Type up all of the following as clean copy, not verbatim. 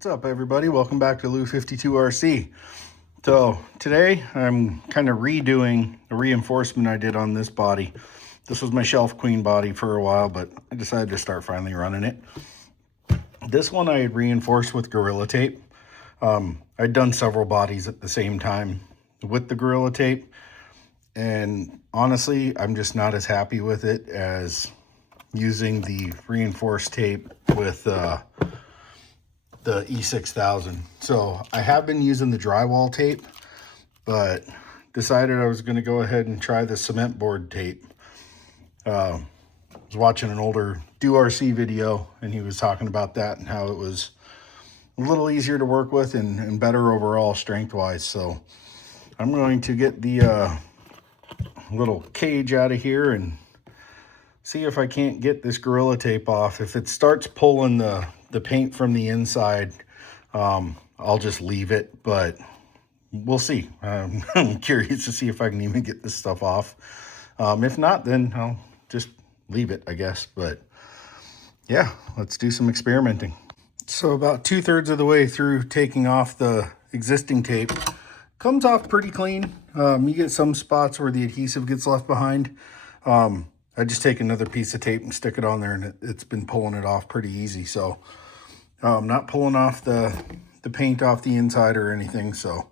What's up, everybody? Welcome back to Lou 52 RC. So today I'm kind of redoing a reinforcement I did on this body. This was my shelf queen body for a while, but I decided to start finally running it. This one I had reinforced with Gorilla Tape. I'd done several bodies at the same time with the Gorilla Tape, and honestly, I'm just not as happy with it as using the reinforced tape with the E6000. So I have been using the drywall tape, but decided I was going to go ahead and try the cement board tape. I was watching an older Do RC video, and he was talking about that and how it was a little easier to work with and better overall strength wise. So I'm going to get the little cage out of here and see if I can't get this Gorilla Tape off. If it starts pulling the paint from the inside, I'll just leave it, but we'll see. I'm curious to see if I can even get this stuff off. If not, then I'll just leave it, I guess. But yeah, let's do some experimenting. So about 2/3 of the way through taking off the existing tape, comes off pretty clean. You get some spots where the adhesive gets left behind. I just take another piece of tape and stick it on there, and it's been pulling it off pretty easy. So I'm not pulling off the paint off the inside or anything. So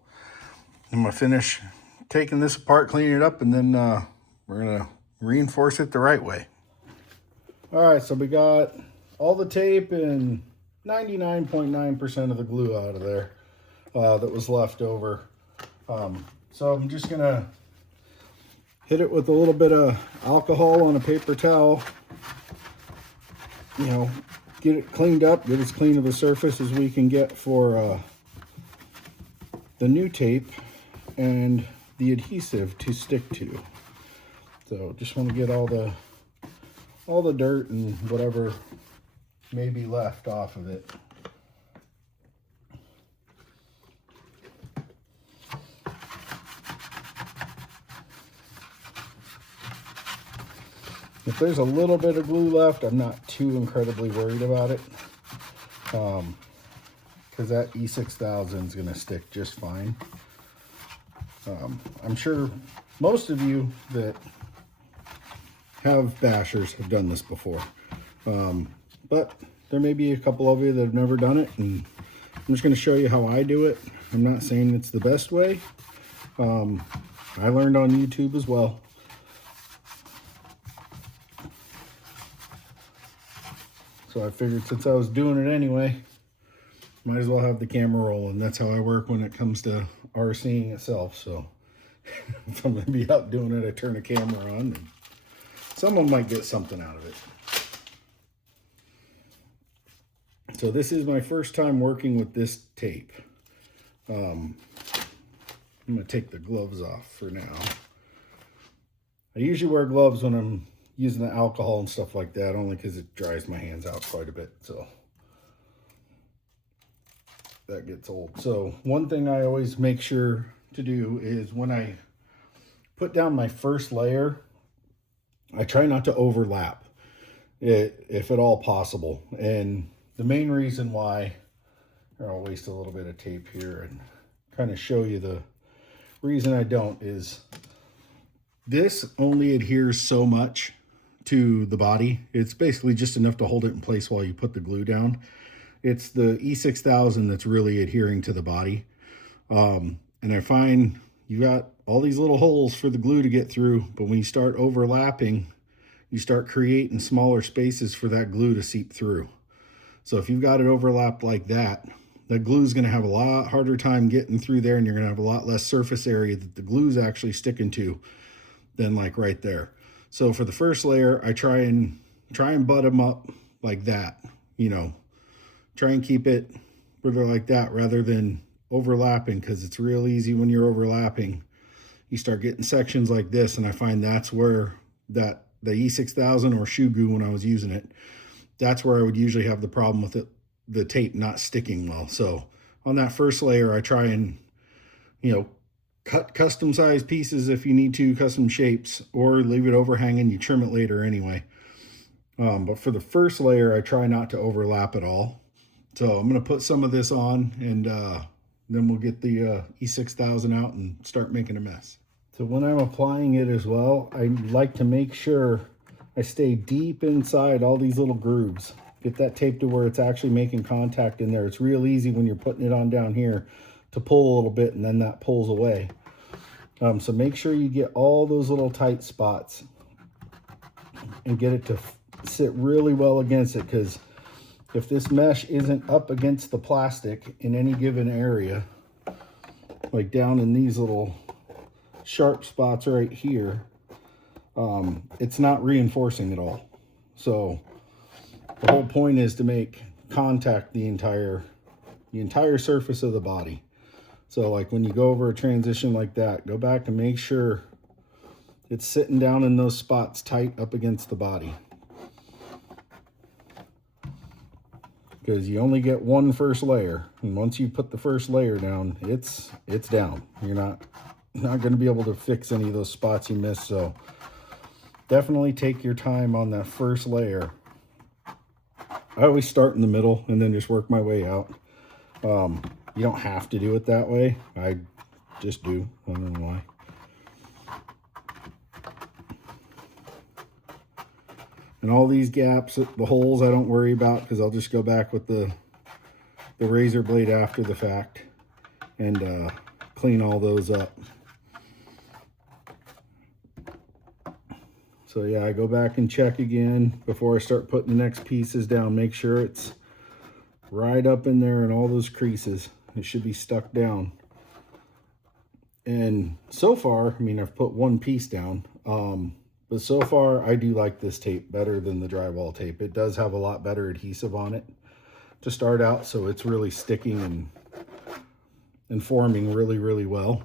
I'm gonna finish taking this apart, cleaning it up, and then we're gonna reinforce it the right way. All right, so we got all the tape and 99.9% of the glue out of there that was left over. So I'm just gonna hit it with a little bit of alcohol on a paper towel, get it cleaned up, get as clean of a surface as we can get for the new tape and the adhesive to stick to. So just want to get all the dirt and whatever may be left off of it. If there's a little bit of glue left, I'm not too incredibly worried about it, because that E6000 is going to stick just fine. I'm sure most of you that have bashers have done this before, but there may be a couple of you that have never done it, and I'm just going to show you how I do it. I'm not saying it's the best way. I learned on YouTube as well. So I figured since I was doing it anyway, might as well have the camera rolling. That's how I work when it comes to RCing itself. So if I'm going to be out doing it, I turn the camera on, and someone might get something out of it. So this is my first time working with this tape. I'm going to take the gloves off for now. I usually wear gloves when I'm using the alcohol and stuff like that, only because it dries my hands out quite a bit, so that gets old. So one thing I always make sure to do is when I put down my first layer, I try not to overlap it if at all possible. And the main reason why, I'll waste a little bit of tape here and kind of show you the reason I don't, is this only adheres so much to the body. It's basically just enough to hold it in place while you put the glue down. It's the E6000 that's really adhering to the body. And I find you got all these little holes for the glue to get through, but when you start overlapping, you start creating smaller spaces for that glue to seep through. So if you've got it overlapped like that, the glue is going to have a lot harder time getting through there, and you're going to have a lot less surface area that the glue is actually sticking to than like right there. So for the first layer, I try and butt them up like that, try and keep it where they're like that rather than overlapping, because it's real easy when you're overlapping. You start getting sections like this, and I find that's where the E6000 or shoe goo, when I was using it, that's where I would usually have the problem with it, the tape not sticking well. So on that first layer, I try and, cut custom size pieces if you need to, custom shapes, or leave it overhanging. You trim it later anyway. But for the first layer, I try not to overlap at all. So I'm going to put some of this on, and then we'll get the E6000 out and start making a mess. So when I'm applying it as well, I like to make sure I stay deep inside all these little grooves. Get that tape to where it's actually making contact in there. It's real easy when you're putting it on down here to pull a little bit, and then that pulls away. So make sure you get all those little tight spots and get it to sit really well against it, because if this mesh isn't up against the plastic in any given area, like down in these little sharp spots right here, it's not reinforcing at all. So the whole point is to make contact the entire surface of the body. So like when you go over a transition like that, go back and make sure it's sitting down in those spots tight up against the body. Because you only get one first layer, and once you put the first layer down, it's down. You're not going to be able to fix any of those spots you missed. So definitely take your time on that first layer. I always start in the middle and then just work my way out. You don't have to do it that way. I just do. I don't know why. And all these gaps, the holes, I don't worry about, because I'll just go back with the razor blade after the fact and clean all those up. So yeah, I go back and check again before I start putting the next pieces down. Make sure it's right up in there in all those creases. It should be stuck down. And so far, I mean, I've put one piece down. But so far, I do like this tape better than the drywall tape. It does have a lot better adhesive on it to start out, so it's really sticking and forming really, really well.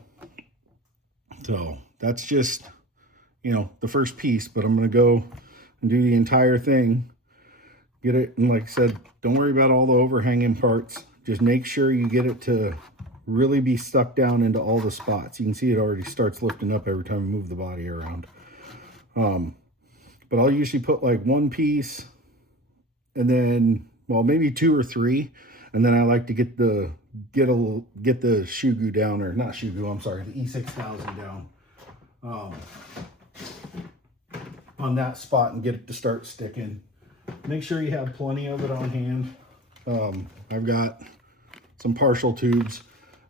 So that's just, you know, the first piece, but I'm going to go and do the entire thing. Get it, and like I said, don't worry about all the overhanging parts. Just make sure you get it to really be stuck down into all the spots. You can see it already starts lifting up every time I move the body around. But I'll usually put like one piece and then, well, maybe two or three. And then I like to get the shoe goo down, or not shoe goo, I'm sorry, the E6000 down, on that spot and get it to start sticking. Make sure you have plenty of it on hand. I've got some partial tubes.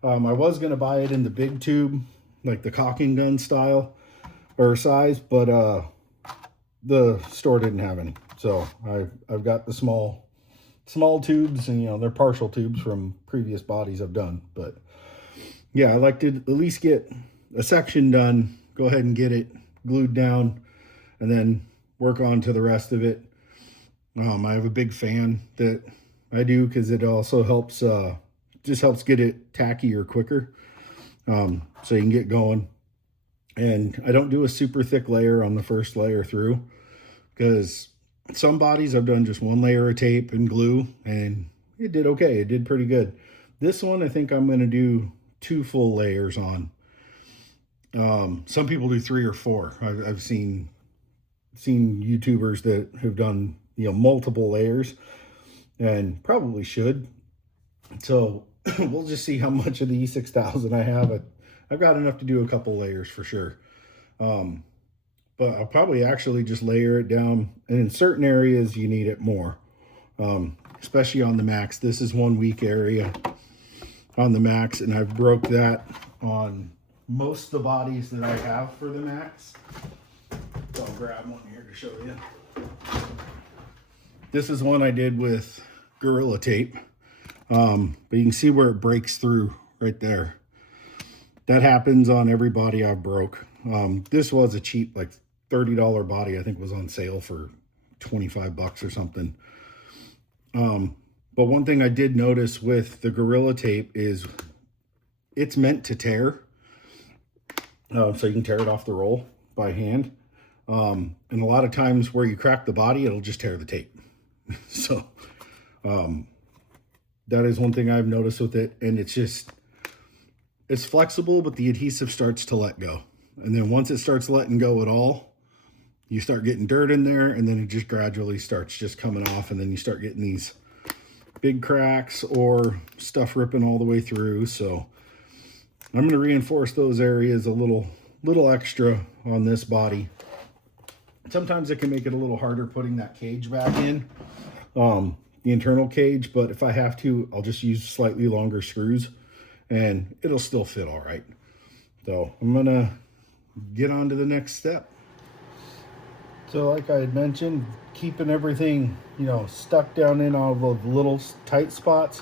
I was going to buy it in the big tube, like the caulking gun style or size, but the store didn't have any. So I've got the small tubes, and you know, they're partial tubes from previous bodies I've done. But yeah, I like to at least get a section done, go ahead and get it glued down, and then work on to the rest of it. I have a big fan that I do, because it also helps, just helps get it tackier quicker, so you can get going. And I don't do a super thick layer on the first layer through, because some bodies I've done just one layer of tape and glue, and it did okay. It did pretty good. This one, I think I'm going to do 2 full layers on. Some people do 3 or 4. I've seen YouTubers that have done, you know, multiple layers, and probably should. So we'll just see how much of the E6000 I have. I've got enough to do a couple layers for sure. But I'll probably actually just layer it down. And in certain areas, you need it more, especially on the Maxx. This is one weak area on the Maxx, and I've broke that on most of the bodies that I have for the Maxx. So I'll grab one here to show you. This is one I did with Gorilla Tape. But you can see where it breaks through right there. That happens on every body I've broke. This was a cheap, like $30 body. I think was on sale for 25 bucks or something. But one thing I did notice with the Gorilla Tape is it's meant to tear. So you can tear it off the roll by hand. And a lot of times where you crack the body, it'll just tear the tape. So that is one thing I've noticed with it. And it's flexible, but the adhesive starts to let go. And then once it starts letting go at all, you start getting dirt in there, and then it just gradually starts just coming off, and then you start getting these big cracks or stuff ripping all the way through. So I'm going to reinforce those areas a little extra on this body. Sometimes it can make it a little harder putting that cage back in, the internal cage, but if I have to, I'll just use slightly longer screws and it'll still fit all right. So I'm going to get on to the next step. So like I had mentioned, keeping everything, you know, stuck down in all the little tight spots,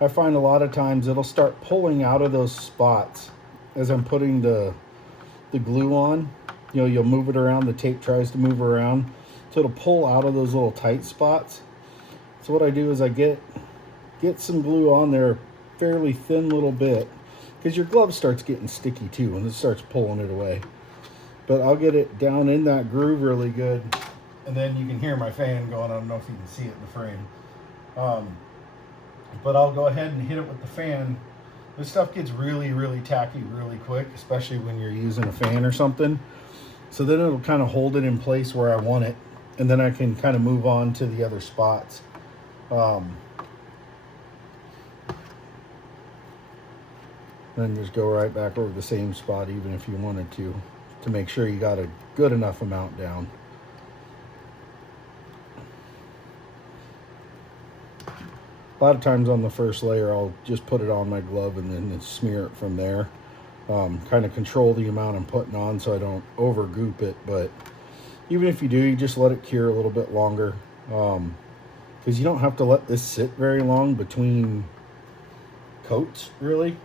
I find a lot of times it'll start pulling out of those spots as I'm putting the glue on. You know, you'll move it around, the tape tries to move around, so it'll pull out of those little tight spots. So what I do is I get some glue on there, fairly thin little bit, because your glove starts getting sticky too and it starts pulling it away. But I'll get it down in that groove really good. And then you can hear my fan going. I don't know if you can see it in the frame. But I'll go ahead and hit it with the fan. This stuff gets really tacky really quick, especially when you're using a fan or something. So then it'll kind of hold it in place where I want it. And then I can kind of move on to the other spots. Then just go right back over the same spot even if you wanted to make sure you got a good enough amount down. A lot of times on the first layer, I'll just put it on my glove and then smear it from there. Kind of control the amount I'm putting on so I don't over goop it. But even if you do, you just let it cure a little bit longer. Because you don't have to let this sit very long between coats, really.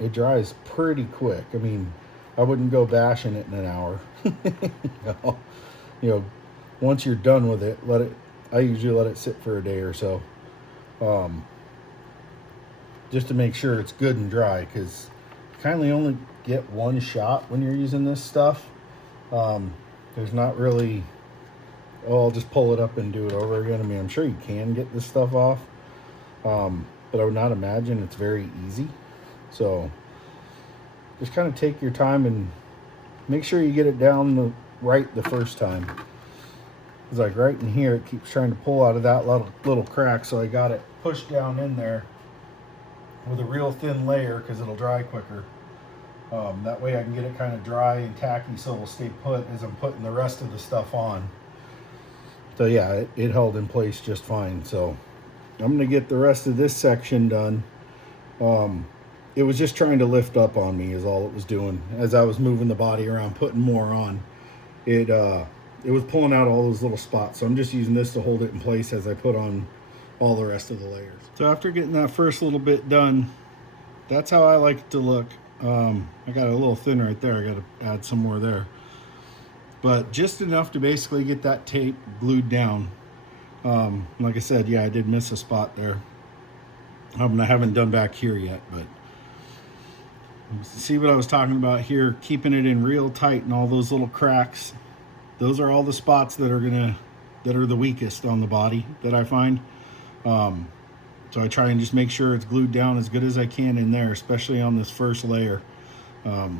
It dries pretty quick. I mean, I wouldn't go bashing it in an hour. You know, once you're done with it, I usually let it sit for a day or so. Just to make sure it's good and dry, because you kindly only get one shot when you're using this stuff. There's not really, oh, I'll just pull it up and do it over again. I mean, I'm sure you can get this stuff off. But I would not imagine it's very easy. So just kind of take your time and make sure you get it down right the first time. It's like right in here, it keeps trying to pull out of that little crack. So I got it pushed down in there with a real thin layer because it'll dry quicker. That way I can get it kind of dry and tacky so it'll stay put as I'm putting the rest of the stuff on. So yeah, it held in place just fine. So I'm going to get the rest of this section done. It was just trying to lift up on me is all it was doing. As I was moving the body around, putting more on, it was pulling out all those little spots. So I'm just using this to hold it in place as I put on all the rest of the layers. So after getting that first little bit done, that's how I like it to look. I got a little thin right there. I got to add some more there. But just enough to basically get that tape glued down. Like I said, yeah, I did miss a spot there. I haven't done back here yet, but see what I was talking about here, keeping it in real tight and all those little cracks. Those are all the spots that are the weakest on the body that I find. So I try and just make sure it's glued down as good as I can in there, especially on this first layer. But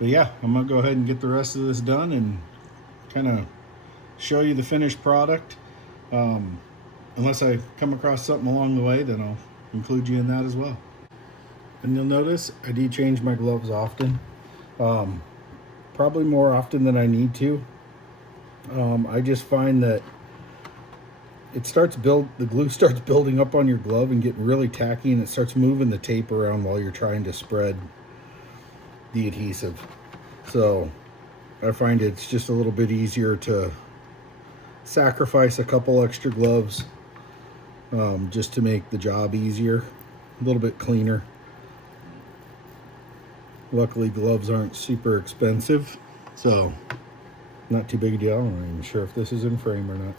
yeah, I'm gonna go ahead and get the rest of this done and kind of show you the finished product. Unless I come across something along the way, then I'll include you in that as well. And you'll notice I do change my gloves often, probably more often than I need to. I just find that the glue starts building up on your glove and getting really tacky, and it starts moving the tape around while you're trying to spread the adhesive. So I find it's just a little bit easier to sacrifice a couple extra gloves just to make the job easier, a little bit cleaner. Luckily gloves aren't super expensive, so not too big a deal. I'm not even sure if this is in frame or not.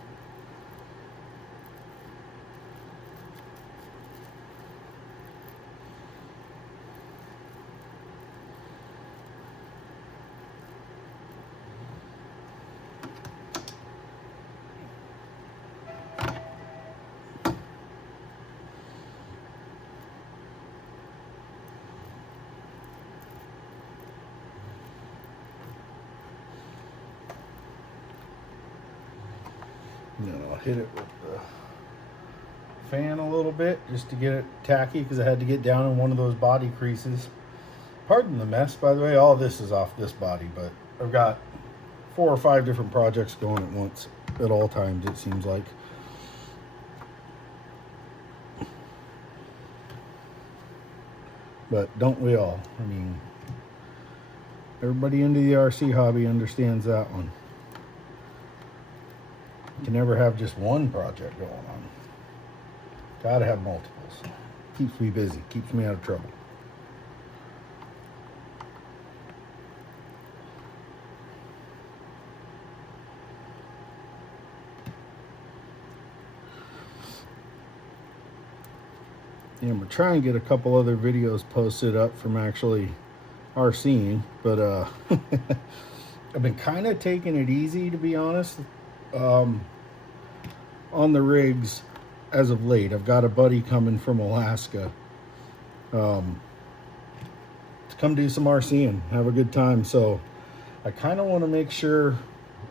And then I'll hit it with the fan a little bit just to get it tacky, because I had to get down in one of those body creases. Pardon the mess, by the way. All this is off this body, but I've got 4 or 5 different projects going at once at all times, it seems like. But don't we all? I mean, everybody into the RC hobby understands that one. You can never have just one project going on. Gotta have multiples. Keeps me busy, keeps me out of trouble. Yeah, I'm gonna try and get a couple other videos posted up from actually RCing, but I've been kind of taking it easy, to be honest, on the rigs as of late. I've got a buddy coming from Alaska to come do some RCing, have a good time. So I kind of want to make sure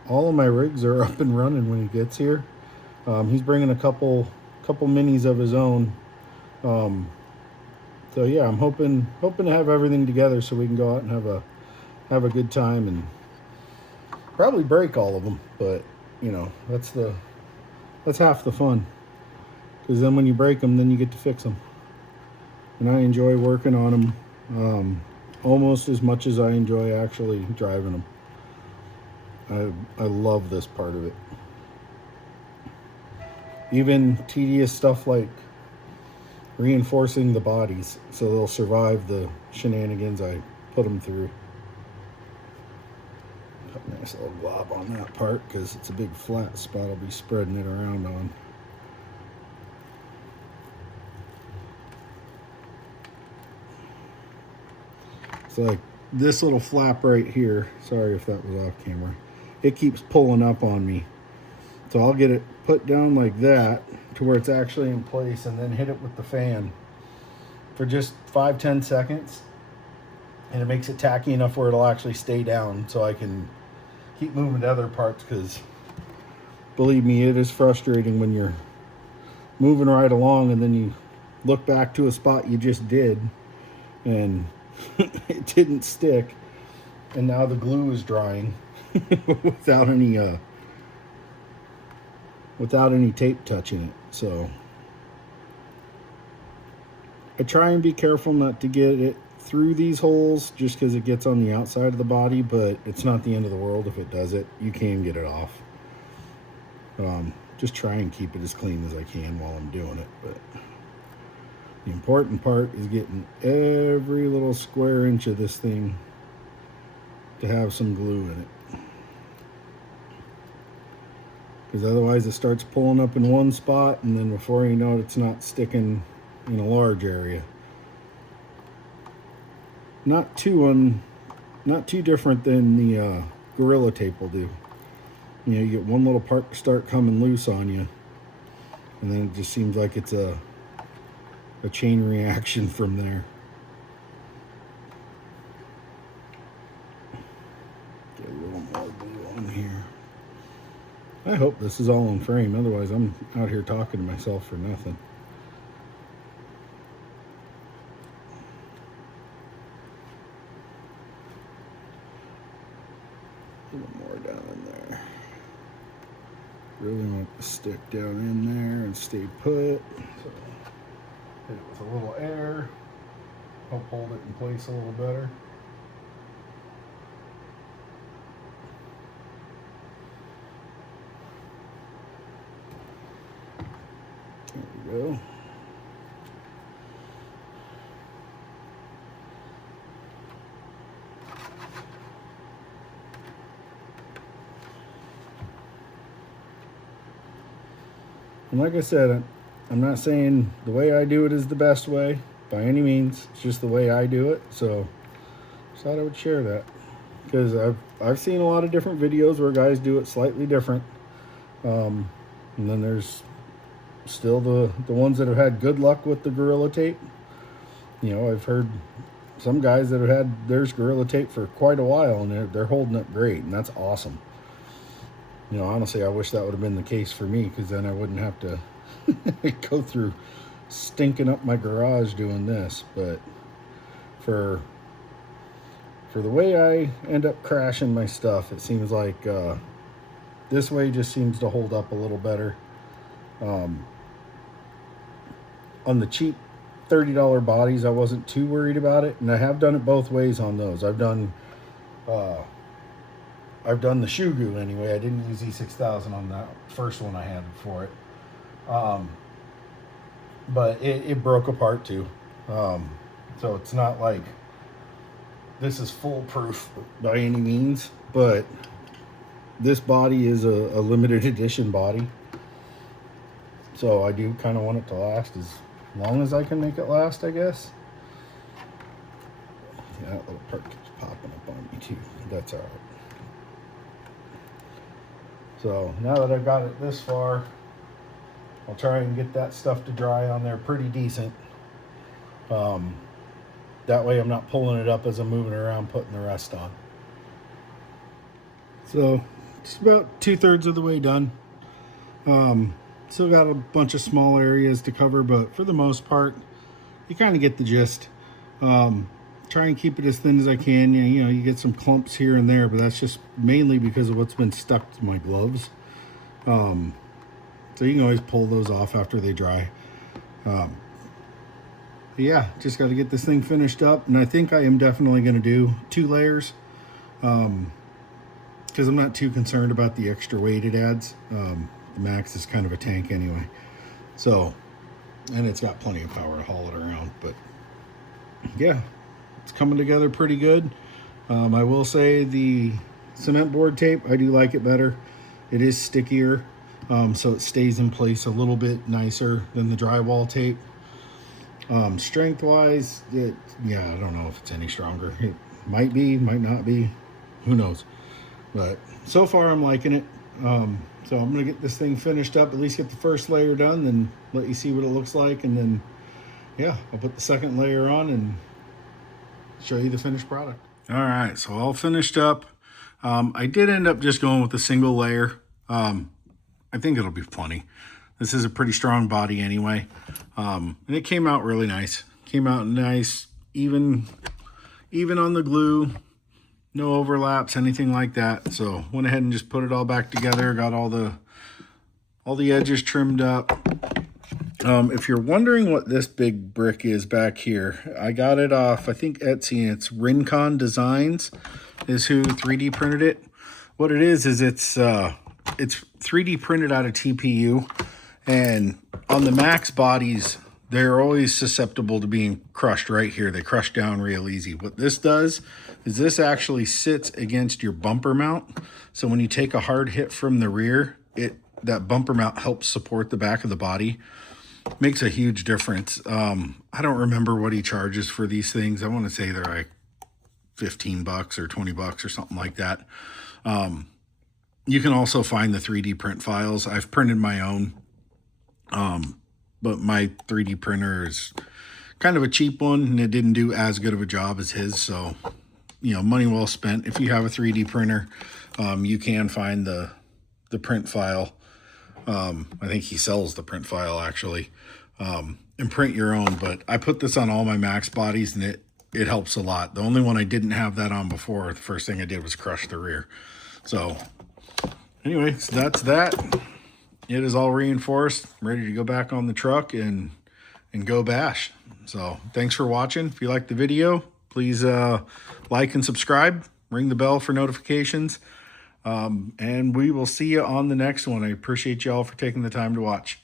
all of my rigs are up and running when he gets here. He's bringing a couple minis of his own. So yeah, I'm hoping to have everything together so we can go out and have a good time, and probably break all of them. But you know, that's half the fun, because then when you break them, then you get to fix them. And I enjoy working on them almost as much as I enjoy actually driving them. I love this part of it. Even tedious stuff like reinforcing the bodies so they'll survive the shenanigans I put them through. Put a nice little glob on that part because it's a big flat spot I'll be spreading it around on. So like this little flap right here, sorry if that was off camera, it keeps pulling up on me. So I'll get it put down like that to where it's actually in place, and then hit it with the fan for just 5-10 seconds, and it makes it tacky enough where it'll actually stay down so I can keep moving to other parts. Because believe me, it is frustrating when you're moving right along and then you look back to a spot you just did and it didn't stick, and now the glue is drying without any tape touching it. So I try and be careful not to get it through these holes just because it gets on the outside of the body, but it's not the end of the world if it does it. You can get it off. Just try and keep it as clean as I can while I'm doing it. But the important part is getting every little square inch of this thing to have some glue in it. Because otherwise it starts pulling up in one spot, and then before you know it, it's not sticking in a large area. Not too different than the Gorilla Tape will do. You know, you get one little part to start coming loose on you, and then it just seems like it's a chain reaction from there. Get a little more glue on here. I hope this is all in frame, otherwise I'm out here talking to myself for nothing. A little more down in there. Really want to stick down in there and stay put. So hit it with a little air, help hold it in place a little better. There we go. And like I said, I'm not saying the way I do it is the best way by any means. It's just the way I do it. So just thought I would share that, because I've seen a lot of different videos where guys do it slightly different. And then there's still the ones that have had good luck with the Gorilla Tape. You know, I've heard some guys that have had theirs Gorilla Tape for quite a while, and they're holding up great, and that's awesome. You know, honestly, I wish that would have been the case for me, because then I wouldn't have to go through stinking up my garage doing this. But for the way I end up crashing my stuff, it seems like this way just seems to hold up a little better. On the cheap $30 bodies, I wasn't too worried about it, and I have done it both ways on those. I've done the Shugu anyway. I didn't use E6000 on that first one I had for it, but it broke apart too. So it's not like this is foolproof by any means, but this body is a limited edition body. So I do kind of want it to last as long as I can make it last, I guess. Yeah, that little part keeps popping up on me too. That's all right. So now that I've got it this far, I'll try and get that stuff to dry on there pretty decent. That way I'm not pulling it up as I'm moving around putting the rest on. So it's about 2/3 of the way done. Still got a bunch of small areas to cover, but for the most part, you kind of get the gist. Try and keep it as thin as I can. You know, you get some clumps here and there, but that's just mainly because of what's been stuck to my gloves. So you can always pull those off after they dry. Yeah, just got to get this thing finished up, and I think I am definitely going to do 2 layers, because I'm not too concerned about the extra weight it adds. The Maxx is kind of a tank anyway, so, and it's got plenty of power to haul it around. But yeah, it's coming together pretty good. I will say the cement board tape, I do like it better. It is stickier, so it stays in place a little bit nicer than the drywall tape. Strength wise, yeah, I don't know if it's any stronger. It might be, might not be, who knows. But so far I'm liking it. So I'm gonna get this thing finished up, at least get the first layer done, then let you see what it looks like, and then yeah, I'll put the second layer on and show you the finished product. All right, so all finished up. I did end up just going with a single layer. I think it'll be plenty. This is a pretty strong body anyway. And it came out really nice. Came out nice, even on the glue, no overlaps, anything like that. So went ahead and just put it all back together, got all the edges trimmed up. If you're wondering what this big brick is back here, I got it off, I think Etsy, and it's Rincon Designs is who 3D printed it. What it is it's 3D printed out of TPU, and on the Maxx bodies, they're always susceptible to being crushed right here. They crush down real easy. What this does is this actually sits against your bumper mount. So when you take a hard hit from the rear, that bumper mount helps support the back of the body. Makes a huge difference. I don't remember what he charges for these things. I want to say they're like $15 or $20 or something like that. You can also find the 3D print files. I've printed my own, but my 3D printer is kind of a cheap one, and it didn't do as good of a job as his. So, you know, money well spent. If you have a 3D printer, you can find the print file. I think he sells the print file actually, and print your own. But I put this on all my Maxx bodies, and it helps a lot. The only one I didn't have that on before, the first thing I did was crush the rear. So anyway, so that's that. It is all reinforced, ready to go back on the truck and go bash. So thanks for watching. If you liked the video, please like and subscribe. Ring the bell for notifications. And we will see you on the next one. I appreciate y'all for taking the time to watch.